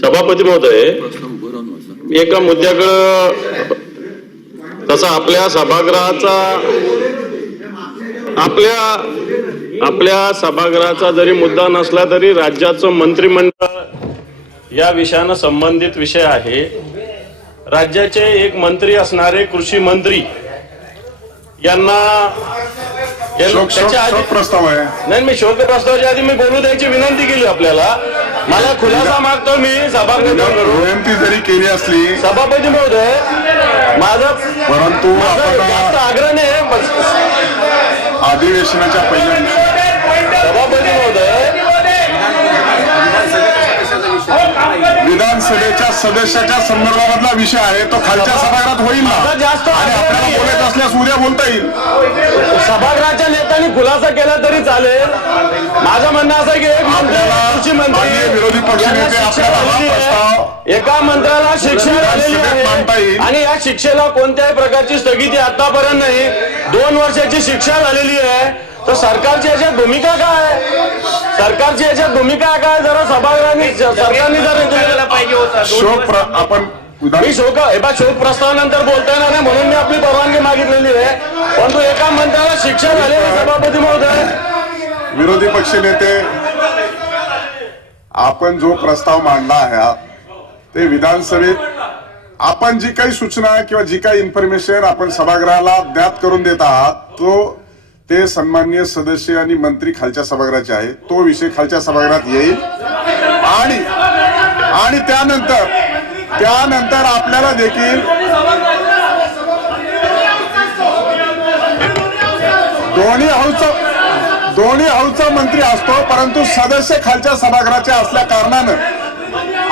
सभापती महोदय एका मुद्द्याकडं तसा आपल्या सभागृहाचा आपल्या आपल्या सभागृहाचा जरी मुद्दा नसला तरी राज्याचं मंत्रिमंडळ या विषयानं संबंधित विषय आहे. राज्याचे एक मंत्री असणारे कृषी मंत्री यांना त्याच्या आधी प्रस्ताव आहे. नाही मी शोक प्रस्तावाच्या आधी मी बोलू द्यायची विनंती केली आपल्याला. मला खुलासा मागतो मी विनंती जरी केली असली सभापती महोदय माझा परंतु आग्रह नाही अधिवेशनाच्या पहिल्या सभापती महोदय विधानसभेच्या सदस्याच्या संदर्भामधला विषय आहे तो खालच्या सभागृहात होईल ना? माझा जास्त आणि आपल्याला आहे. असल्यास उद्या बोलता येईल. सभागृहाच्या नेत्यांनी खुलासा केला तरी चालेल. माझं म्हणणं असं की एक मंत्री विरोधी मंत्री पक्ष यांना नेते शिक्षा आपल्याला एका मंत्र्याला शिक्षा झालेली आहे. आणि या शिक्षेला कोणत्याही प्रकारची स्थगिती आतापर्यंत नाही. दोन वर्षाची शिक्षा झालेली आहे. तर सरकारची याच्यात भूमिका काय आहे? सरकारची याच्यात भूमिका काय? जरा सभागृहाने सरकारने जर पाहिजे होता. आपण मी शोक हे बा शोक प्रस्तावानंतर बोलता येणार नाही म्हणून मी आपली परवानगी मागितलेली आहे. परंतु एका मंत्र्याला शिक्षा झाली सभापती महोदय. विरोधी पक्ष नेते आपण जो प्रस्ताव मांडला आहे ते विधानसभेत आपण जी काही सूचना किंवा जी काही इन्फॉर्मेशन आपण सभागृहाला ज्ञात करून देत आहात तो ते सन्माननीय सदस्य आणि मंत्री खालच्या सभागृहाचे आहे तो विषय खालच्या सभागृहात येईल. आणि आणि त्यानंतर त्यानंतर आपल्याला देखील दोन्ही हाऊसचा दोन्ही हाऊसचा मंत्री असतो परंतु सदस्य खालच्या सभागृहाचे असल्या कारणानं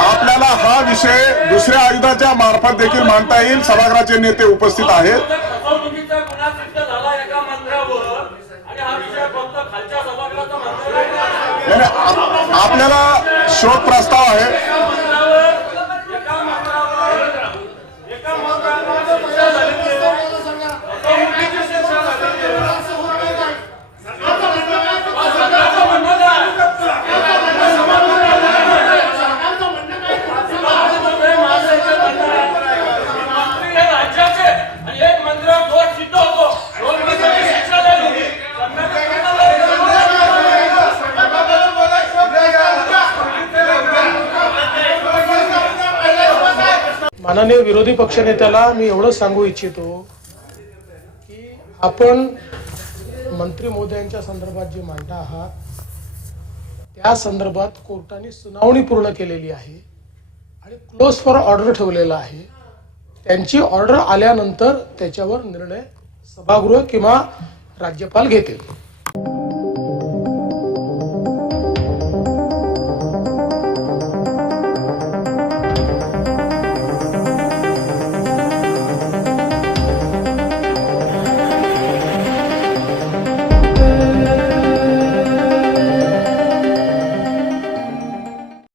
आपल्याला हा विषय दुसऱ्या आयुधाच्या मार्फत देखील मांडता येईल. सभागृहाचे नेते उपस्थित आहेत फसवणुकीचा गुन्हा सिद्ध झाला एका मंत्र्यावर आणि हा विषय फक्त खालच्या सभागृहाचा मंत्री नाही. याने आप- आपल्याला शोक प्रस्ताव आहे एका मंत्र्यावर एका मंत्र्यावर शिक्षा झालेली आहे. फसवणुकीची शिक्षा झालेली आहे. सरकारचं म्हणणं काय? मंत्री हे राज्याचे आणि एक मंत्र्यावर दोष सिद्ध होतो दोन वर्षाची शिक्षा झाली माननीय विरोधी पक्षनेत्याला मी एवढं सांगू इच्छितो की आपण मंत्री मोदयांच्या संदर्भात जे मांडता आहात त्या संदर्भात कोर्टाने सुनावणी पूर्ण केलेली आहे आणि क्लोज फॉर ऑर्डर ठेवलेला आहे. त्यांची ऑर्डर आल्यानंतर त्याच्यावर निर्णय सभागृह किंवा राज्यपाल घेतील.